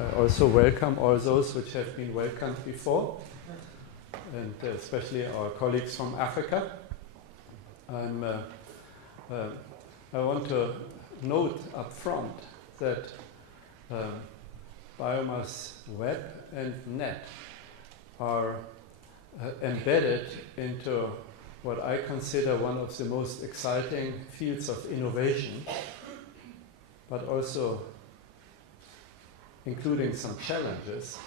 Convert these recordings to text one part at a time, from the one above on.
I also welcome all those which have been welcomed before, and especially our colleagues from Africa. I want to note up front that Biomass Web and Net are embedded into what I consider one of the most exciting fields of innovation, but also including some challenges,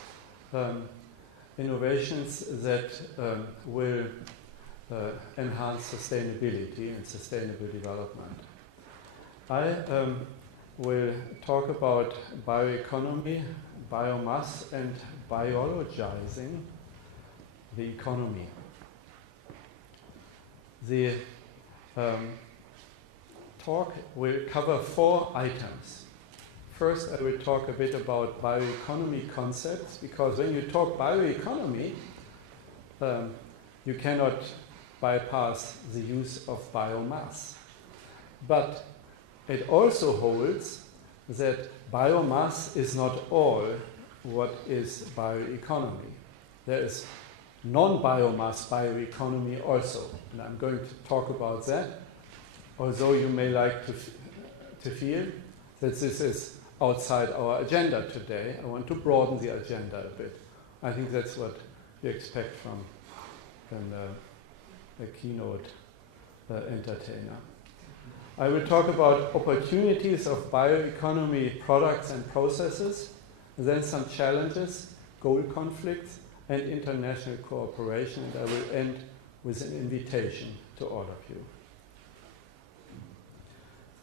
innovations that will enhance sustainability and sustainable development. I will talk about bioeconomy, biomass, and biologizing the economy. The talk will cover 4 items. First, I will talk a bit about bioeconomy concepts, because when you talk bioeconomy, you cannot bypass the use of biomass. But it also holds that biomass is not all what is bioeconomy. There is non-biomass bioeconomy also, and I'm going to talk about that, although you may like to feel that this is outside our agenda today. I want to broaden the agenda a bit. I think that's what you expect from a keynote entertainer. I will talk about opportunities of bioeconomy products and processes, and then some challenges, goal conflicts, and international cooperation, and I will end with an invitation to all of you.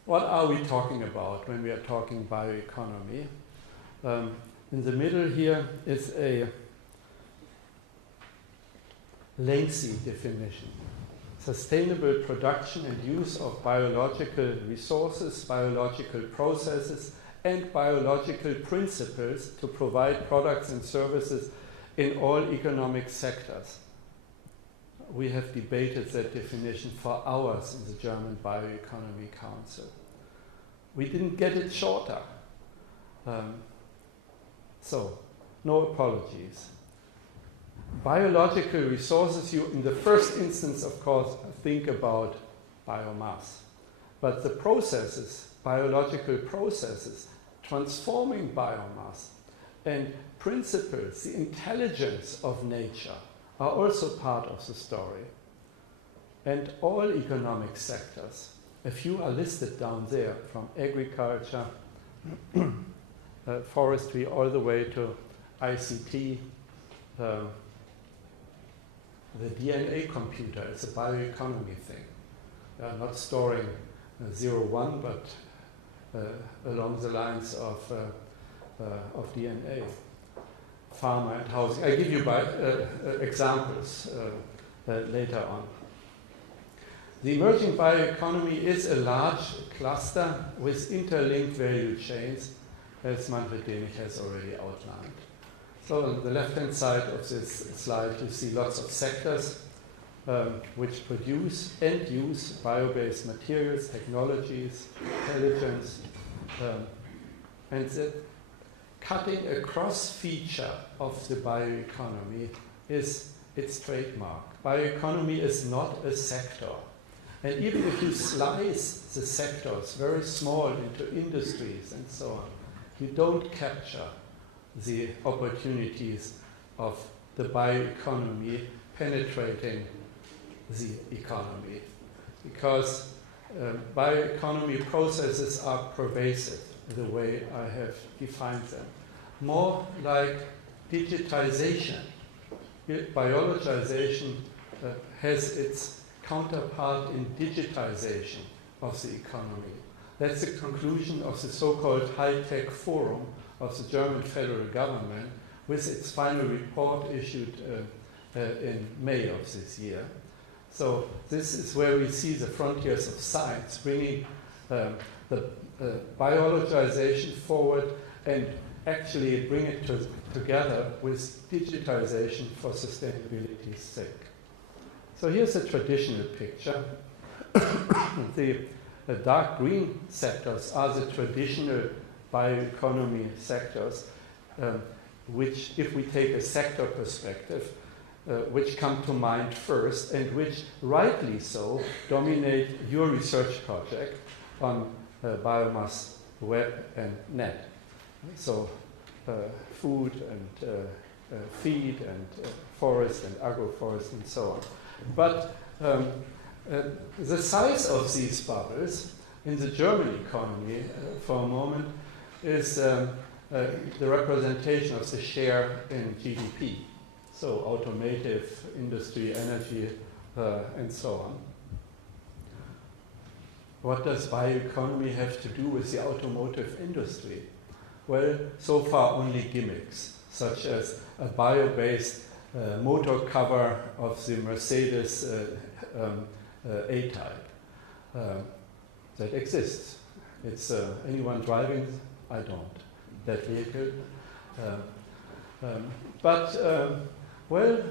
What are we talking about when we are talking bioeconomy? In the middle here is a lengthy definition. Sustainable production and use of biological resources, biological processes, and biological principles to provide products and services in all economic sectors. We have debated that definition for hours in the German Bioeconomy Council. We didn't get it shorter. So, no apologies. Biological resources, you in the first instance, of course, think about biomass. But the processes, biological processes, transforming biomass, and principles, the intelligence of nature, are also part of the story. And all economic sectors, a few are listed down there, from agriculture, forestry, all the way to ICT. The DNA computer is a bioeconomy thing. Not storing 0, 1, but along the lines of DNA. Pharma and housing. I give you examples later on. The emerging bioeconomy is a large cluster with interlinked value chains, as Manfred Dänig has already outlined. So on the left-hand side of this slide, you see lots of sectors which produce and use bio-based materials, technologies, intelligence, and the cutting across feature of the bioeconomy is its trademark. Bioeconomy is not a sector. And even if you slice the sectors very small into industries and so on, you don't capture the opportunities of the bioeconomy penetrating the economy. Because bioeconomy processes are pervasive, the way I have defined them. More like digitization. Biologization has its counterpart in digitization of the economy. That's the conclusion of the so-called high-tech forum of the German federal government, with its final report issued in May of this year. So this is where we see the frontiers of science, bringing the biologization forward and actually bring it together with digitization for sustainability's sake. So here's a traditional picture. The dark green sectors are the traditional bioeconomy sectors. which, if we take a sector perspective, which come to mind first and which, rightly so, dominate your research project on biomass, web, and net. So food and feed and forest and agroforest and so on. But the size of these bubbles in the German economy, for a moment, is the representation of the share in GDP. So automotive, industry, energy, and so on. What does bioeconomy have to do with the automotive industry? Well, so far only gimmicks, such as a bio-based motor cover of the Mercedes A-Type that exists. It's anyone driving? I don't. That vehicle. Well,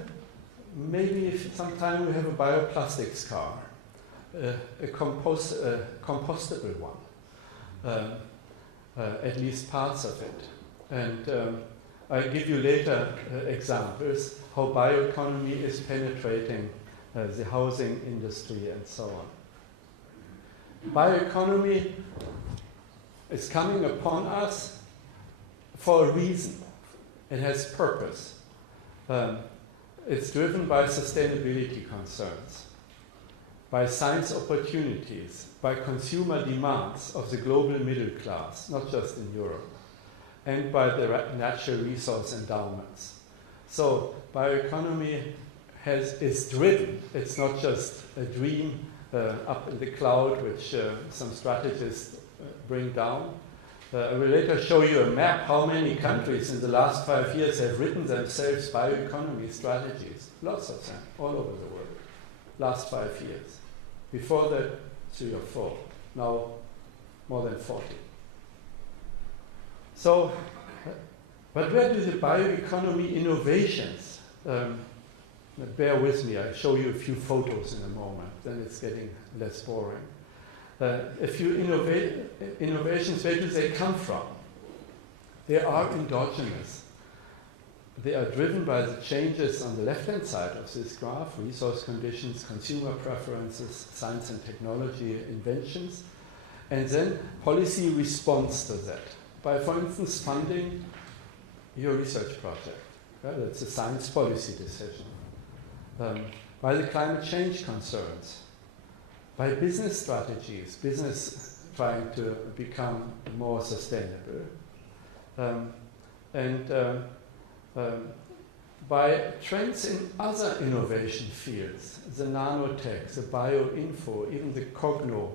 maybe if sometime we have a bioplastics car, a compostable one, at least parts of it. And I'll give you later examples how bioeconomy is penetrating the housing industry and so on. Bioeconomy is coming upon us for a reason. It has purpose. It's driven by sustainability concerns, by science opportunities, by consumer demands of the global middle class, not just in Europe, and by the natural resource endowments. So bioeconomy is driven. It's not just a dream up in the cloud, which some strategists bring down. I will later show you a map how many countries in the last 5 years have written themselves bioeconomy strategies. Lots of them, all over the world. Last 5 years. Before that, 3 or 4. Now, more than 40. So, but where do the bioeconomy innovations, bear with me, I'll show you a few photos in a moment, then it's getting less boring. A few innovations, where do they come from? They are endogenous. They are driven by the changes on the left-hand side of this graph, resource conditions, consumer preferences, science and technology inventions, and then policy responds to that by, for instance, funding your research project. Yeah, that's a science policy decision. By the climate change concerns, by business strategies, business trying to become more sustainable, and by trends in other innovation fields, the nanotech, the bioinfo, even the cogno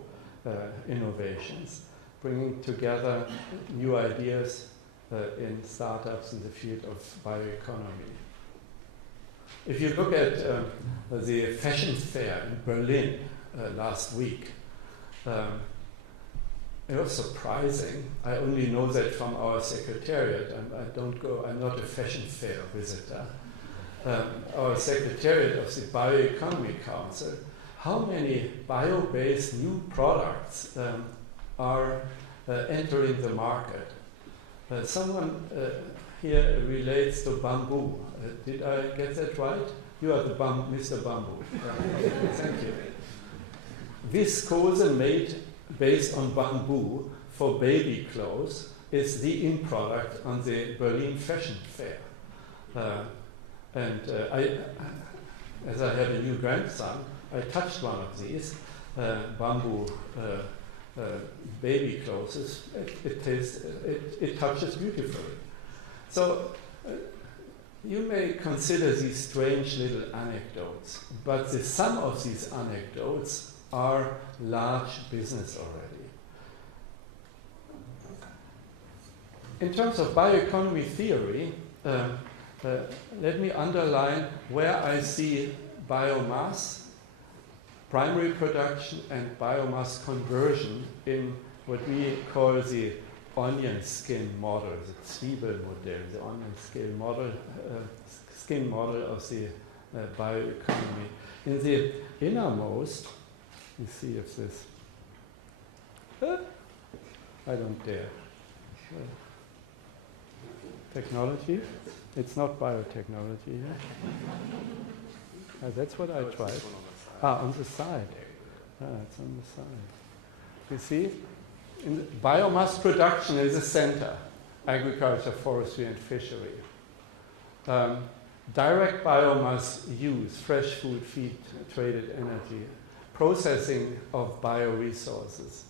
innovations, bringing together new ideas in startups in the field of bioeconomy. If you look at the fashion fair in Berlin last week, it was surprising. I only know that from our secretariat. I'm not a fashion fair visitor. Our secretariat of the Bioeconomy Council, how many bio-based new products are entering the market? Someone here relates to bamboo. Did I get that right? You are the Mr. Bamboo. Thank you. Viscose made based on bamboo for baby clothes is the in product on the Berlin Fashion Fair. As I have a new grandson, I touched one of these bamboo baby clothes. It touches beautifully. So you may consider these strange little anecdotes, but the sum of these anecdotes are large business already. In terms of bioeconomy theory, let me underline where I see biomass, primary production, and biomass conversion in what we call the onion skin model, the Zwiebelmodell, the onion skin model of the bioeconomy. In the innermost, you see if this, I don't dare. Technology? It's not biotechnology. Yeah? That's what I tried. On the side. It's on the side. You see, biomass production is a center. Agriculture, forestry, and fishery. Direct biomass use, fresh food, feed, traded energy, processing of bioresources,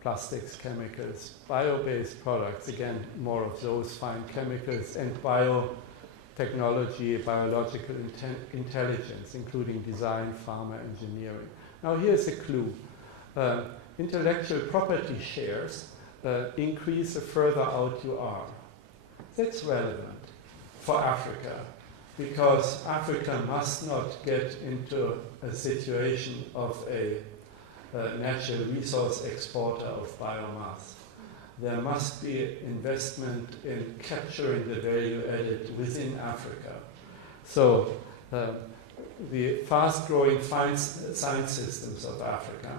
plastics, chemicals, bio-based products, again, more of those fine chemicals, and biotechnology, biological intelligence, including design, pharma, engineering. Now here's a clue. Intellectual property shares increase the further out you are. That's relevant for Africa, because Africa must not get into a situation of a natural resource exporter of biomass. There must be investment in capturing the value added within Africa. So the fast-growing science systems of Africa,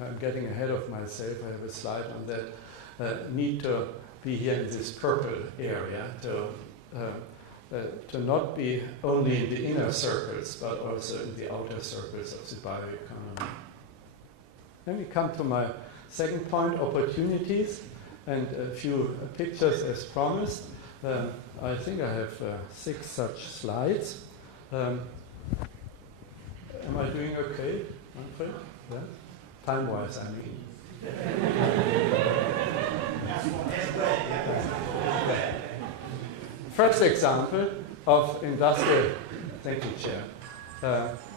I'm getting ahead of myself, I have a slide on that, need to be here in this purple area to not be only in the inner circles, but also in the outer circles of the bioeconomy. Then we come to my second point, opportunities, and a few pictures as promised. I think I have 6 such slides. Am I doing okay, Manfred? Yeah? Time-wise, I mean. First example of industrial, thank you, Chair,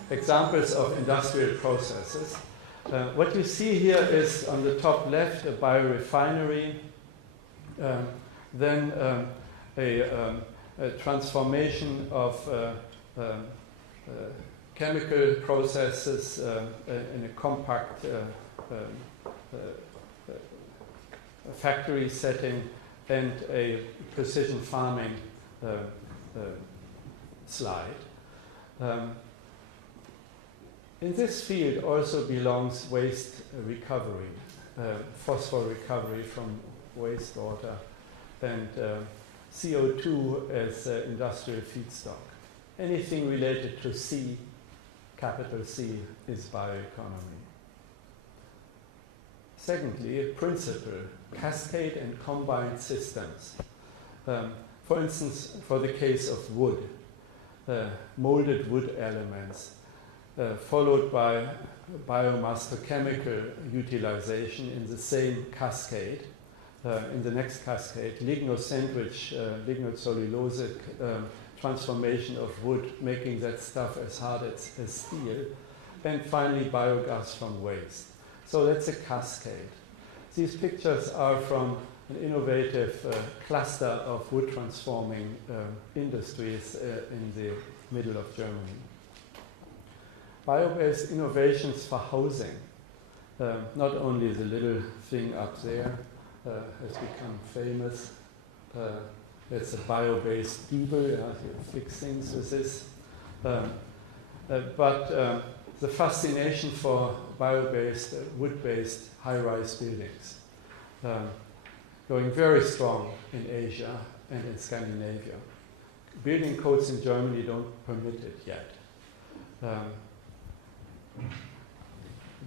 examples of industrial processes. What you see here is on the top left a biorefinery, then a transformation of chemical processes in a compact factory setting, and a precision farming slide. In this field also belongs waste recovery, phosphor recovery from wastewater, and CO2 as industrial feedstock. Anything related to C, capital C, is bioeconomy. Secondly, a principle, cascade and combined systems. For instance, for the case of wood, molded wood elements, followed by biomass to chemical utilization in the same cascade. In the next cascade, ligno-sandwich, lignocellulosic transformation of wood, making that stuff as hard as steel, and finally biogas from waste. So that's a cascade. These pictures are from an innovative cluster of wood transforming industries in the middle of Germany. Bio-based innovations for housing. Not only the little thing up there has become famous. It's a bio-based Diebel, you fix things with this. But the fascination for bio-based, wood-based high-rise buildings, going very strong in Asia and in Scandinavia. Building codes in Germany don't permit it yet.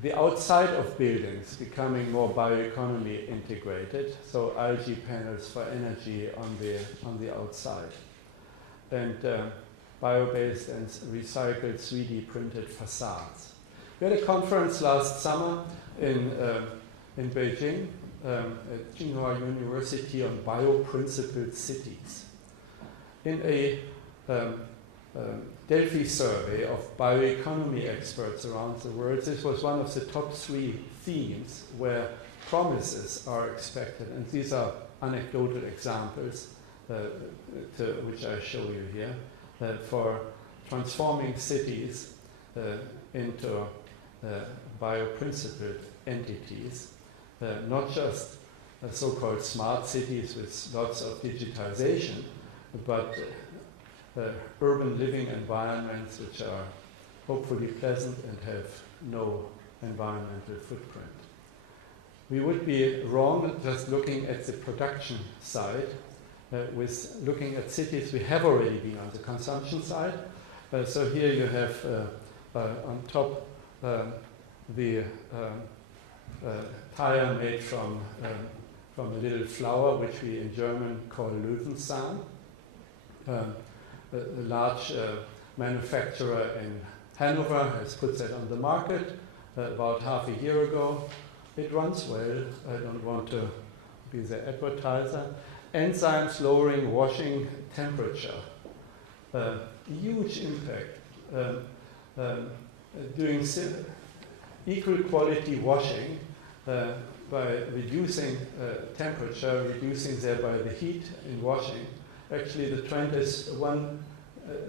The outside of buildings becoming more bioeconomy integrated, so algae panels for energy on the outside, and bio-based and recycled 3D printed facades. We had a conference last summer in Beijing at Tsinghua University on bio-principled cities. In a Delphi survey of bioeconomy experts around the world, this was one of the top 3 themes where promises are expected, and these are anecdotal examples which I show you here, for transforming cities into bioprincipled entities, not just so-called smart cities with lots of digitization, but urban living environments which are hopefully pleasant and have no environmental footprint. we would be wrong just looking at the production side. With looking at cities, we have already been on the consumption side. So here you have on top the tire made from a little flower, which we in German call Löwenzahn. A large manufacturer in Hanover has put that on the market about half a year ago. It runs well. I don't want to be the advertiser. Enzymes lowering washing temperature. Huge impact. Doing equal quality washing by reducing temperature, reducing thereby the heat in washing. Actually, the trend is 1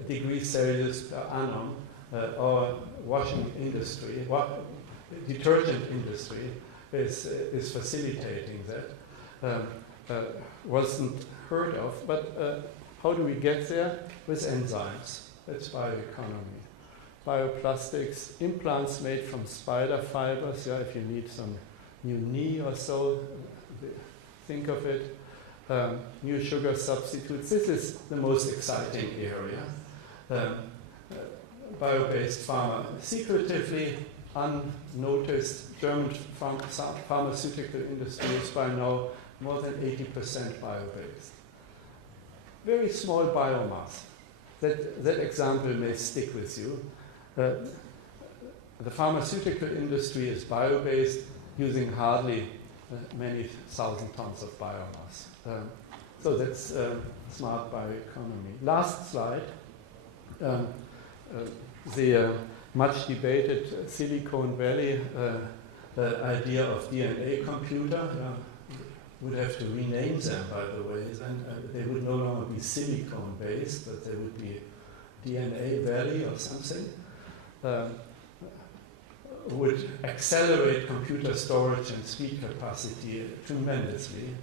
degree Celsius per annum. Our washing industry, detergent industry, is facilitating that. Wasn't heard of, but how do we get there? With enzymes. That's bioeconomy. Bioplastics, implants made from spider fibers. Yeah, if you need some new knee or so, think of it. New sugar substitutes. This is the most exciting area. Bio-based pharma, secretively unnoticed. German pharmaceutical industry is by now more than 80% bio-based. Very small biomass. That example may stick with you. The pharmaceutical industry is bio-based, using hardly many thousand tons of biomass. So that's smart bioeconomy. Last slide. The much debated Silicon Valley idea of DNA computer. Would have to rename them, by the way. Then they would no longer be silicon-based, but they would be DNA Valley or something. Would accelerate computer storage and speed capacity tremendously.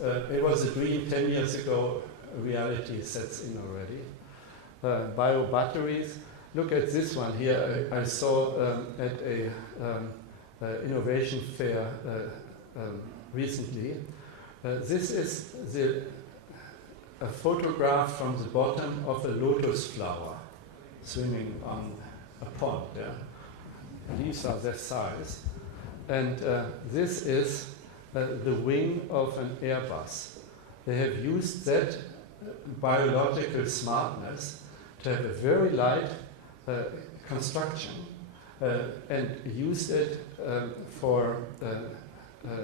It was a dream 10 years ago. Reality sets in already. Bio-batteries. Look at this one here. I saw at a innovation fair recently. This is a photograph from the bottom of a lotus flower swimming on a pond. Yeah? These are their size. And this is the wing of an Airbus. They have used that biological smartness to have a very light construction and used it for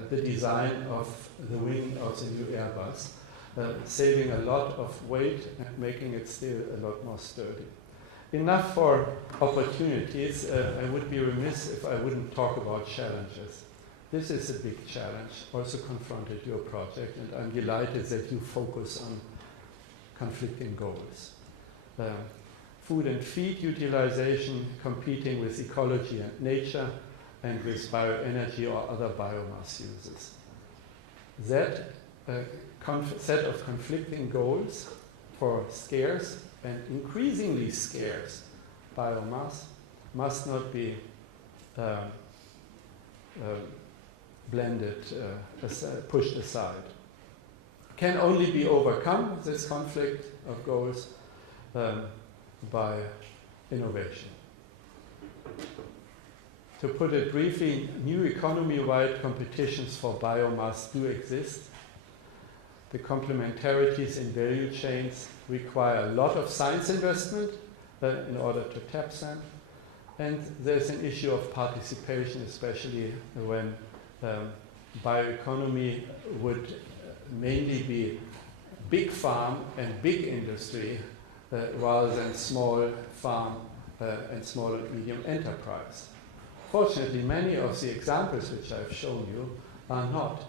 the design of the wing of the new Airbus, saving a lot of weight and making it still a lot more sturdy. Enough for opportunities. I would be remiss if I wouldn't talk about challenges. This is a big challenge, also confronted your project, and I'm delighted that you focus on conflicting goals. Food and feed utilization, competing with ecology and nature, and with bioenergy or other biomass uses. That set of conflicting goals for scarce and increasingly scarce biomass must not be blended, pushed aside. Can only be overcome, this conflict of goals, by innovation. To put it briefly, new economy-wide competitions for biomass do exist. The complementarities in value chains require a lot of science investment in order to tap them. And there's an issue of participation, especially when bioeconomy would mainly be big farm and big industry rather than small farm and small and medium enterprise. Fortunately, many of the examples which I've shown you are not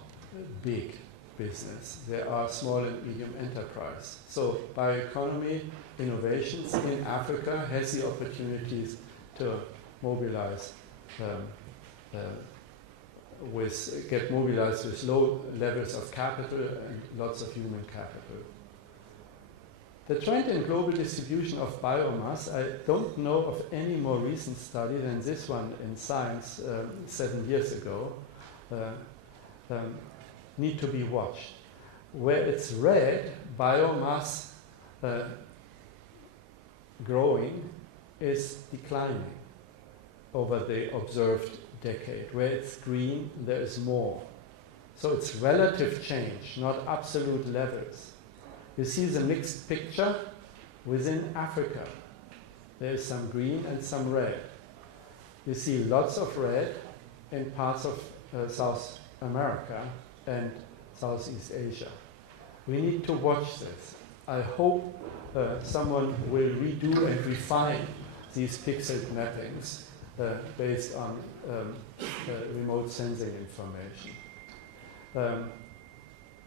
big business. They are small and medium enterprise. So bioeconomy innovations in Africa has the opportunities to mobilize get mobilized with low levels of capital and lots of human capital. The trend in global distribution of biomass, I don't know of any more recent study than this one in Science 7 years ago. need to be watched. Where it's red, biomass growing is declining over the observed decade. Where it's green, there is more. So it's relative change, not absolute levels. You see the mixed picture within Africa. There is some green and some red. You see lots of red in parts of South America and Southeast Asia. We need to watch this. I hope someone will redo and refine these pixel mappings based on remote sensing information.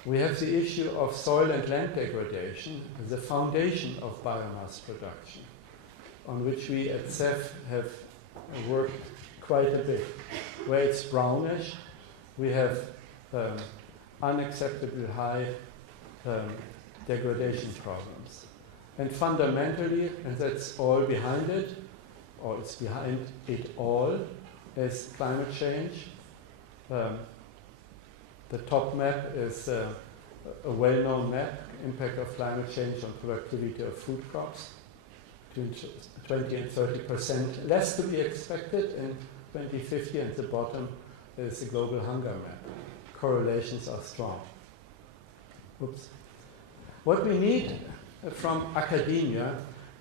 We have the issue of soil and land degradation, the foundation of biomass production, on which we at CEF have worked quite a bit. Where it's brownish, we have unacceptably high degradation problems. And fundamentally, and that's all behind it, or it's behind it all, is climate change. The top map is a well-known map, impact of climate change on productivity of food crops. 20 and 30% less to be expected in 2050, and the bottom is the global hunger map. Correlations are strong. Oops. What we need from academia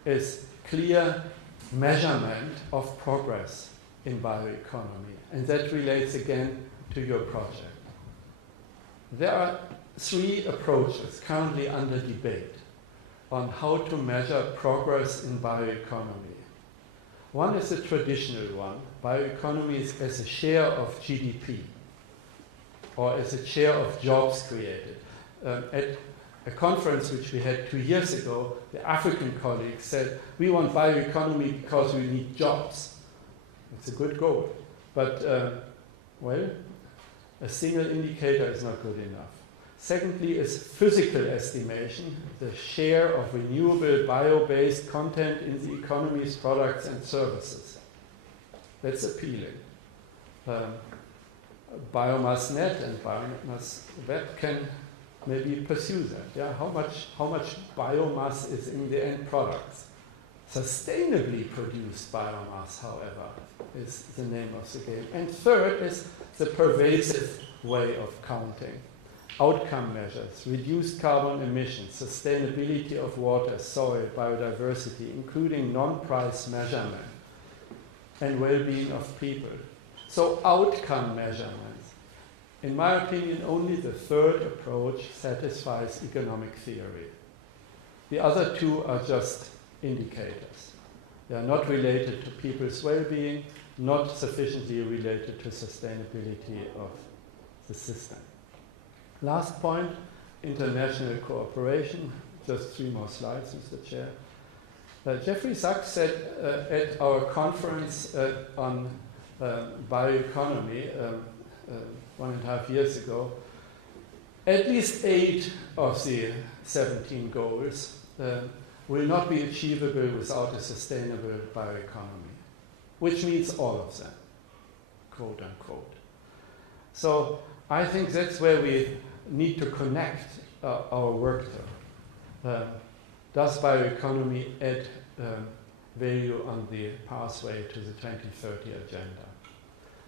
is clear measurement of progress in bioeconomy, and that relates again to your project. There are 3 approaches currently under debate on how to measure progress in bioeconomy. One is the traditional one. Bioeconomy is as a share of GDP or as a share of jobs created. At a conference which we had 2 years ago, the African colleagues said, we want bioeconomy because we need jobs. It's a good goal. But, well, a single indicator is not good enough. Secondly is physical estimation, the share of renewable bio-based content in the economy's products and services. That's appealing. BiomassNet and BiomassWeb can maybe pursue that. Yeah? How much biomass is in the end products? Sustainably produced biomass, however, is the name of the game. And third is the pervasive way of counting. Outcome measures, reduced carbon emissions, sustainability of water, soil, biodiversity, including non-price measurement, and well-being of people. So outcome measurements. In my opinion, only the third approach satisfies economic theory. The other 2 are just indicators. They are not related to people's well-being, not sufficiently related to sustainability of the system. Last point, international cooperation. Just 3 more slides, Mr. Chair. Jeffrey Sachs said at our conference on bioeconomy 1.5 years ago, at least 8 of the 17 goals will not be achievable without a sustainable bioeconomy, which means all of them, quote unquote. So I think that's where we need to connect our work to. Does bioeconomy add value on the pathway to the 2030 agenda?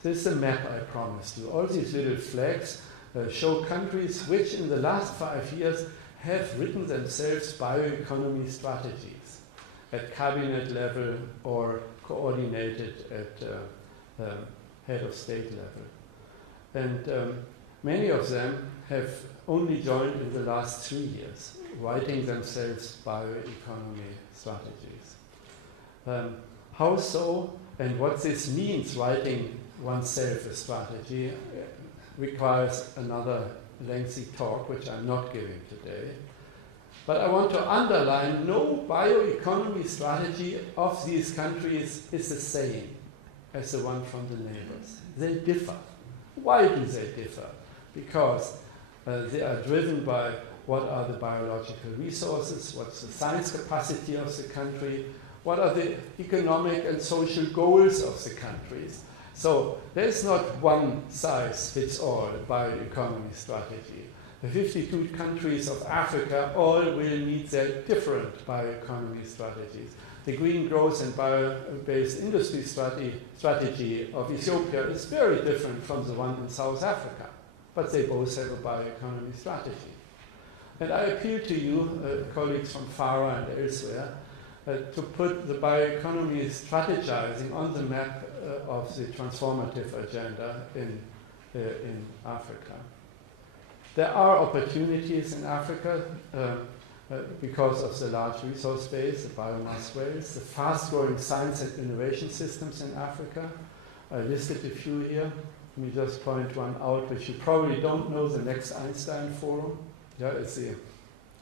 This is the map I promised you. All these little flags show countries which in the last 5 years have written themselves bioeconomy strategies at cabinet level or coordinated at head of state level. And many of them have only joined in the last 3 years, writing themselves bioeconomy strategies. How so, and what this means, writing oneself a strategy, requires another lengthy talk, which I'm not giving today. But I want to underline, no bioeconomy strategy of these countries is the same as the one from the neighbors. They differ. Why do they differ? Because they are driven by what are the biological resources, what's the science capacity of the country, what are the economic and social goals of the countries. So there is not one size fits all bioeconomy strategy. The 52 countries of Africa all will need their different bioeconomy strategies. The green growth and bio-based industry strategy of Ethiopia is very different from the one in South Africa, but they both have a bioeconomy strategy. And I appeal to you, colleagues from FARA and elsewhere, to put the bioeconomy strategizing on the map of the transformative agenda in Africa. There are opportunities in Africa because of the large resource base, the biomass wells, the fast-growing science and innovation systems in Africa. I listed a few here. Let me just point one out, which you probably don't know, the next Einstein Forum. Yeah, it's the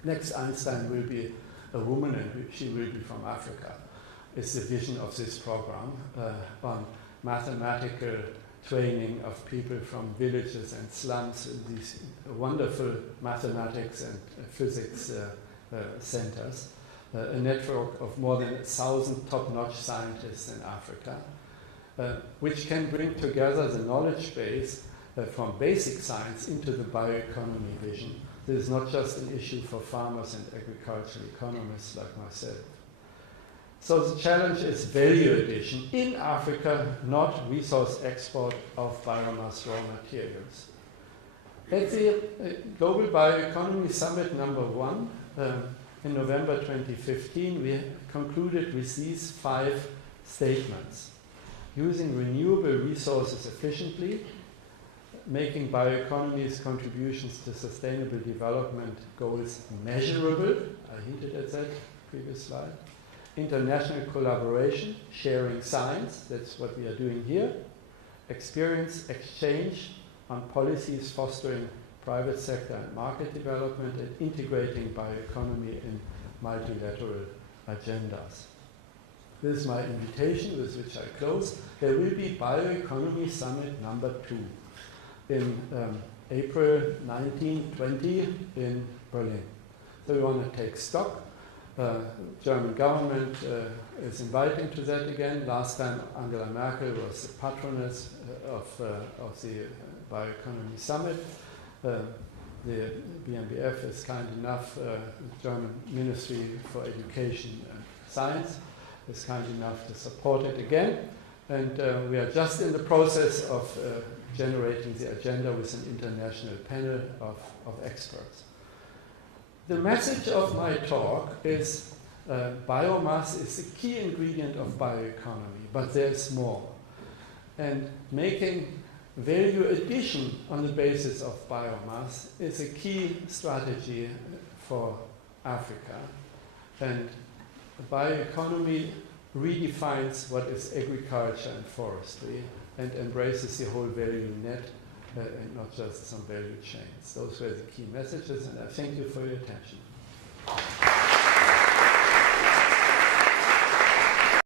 next Einstein will be a woman, and she will be from Africa. It's the vision of this program on mathematical training of people from villages and slums in these wonderful mathematics and physics centers, a network of more than 1,000 top-notch scientists in Africa, which can bring together the knowledge base from basic science into the bioeconomy vision. This is not just an issue for farmers and agricultural economists like myself. So the challenge is value addition in Africa, not resource export of biomass raw materials. At the Global Bioeconomy Summit #1 in November 2015, we concluded with these 5 statements. Using renewable resources efficiently, making bioeconomy's contributions to sustainable development goals measurable, I hinted at that previous slide. International collaboration, sharing science, that's what we are doing here. Experience exchange on policies fostering private sector and market development, and integrating bioeconomy in multilateral agendas. This is my invitation with which I close. There will be Bioeconomy Summit #2 in April 19-20 in Berlin. So we want to take stock. German government is inviting to that again. Last time Angela Merkel was the patroness of the Bioeconomy Summit. The BMBF is kind enough, the German Ministry for Education and Science is kind enough to support it again. And we are just in the process of generating the agenda with an international panel of experts. The message of my talk is biomass is the key ingredient of bioeconomy, but there's more. And making value addition on the basis of biomass is a key strategy for Africa. And bioeconomy redefines what is agriculture and forestry and embraces the whole value net and not just some value chains. Those were the key messages, and I thank you for your attention.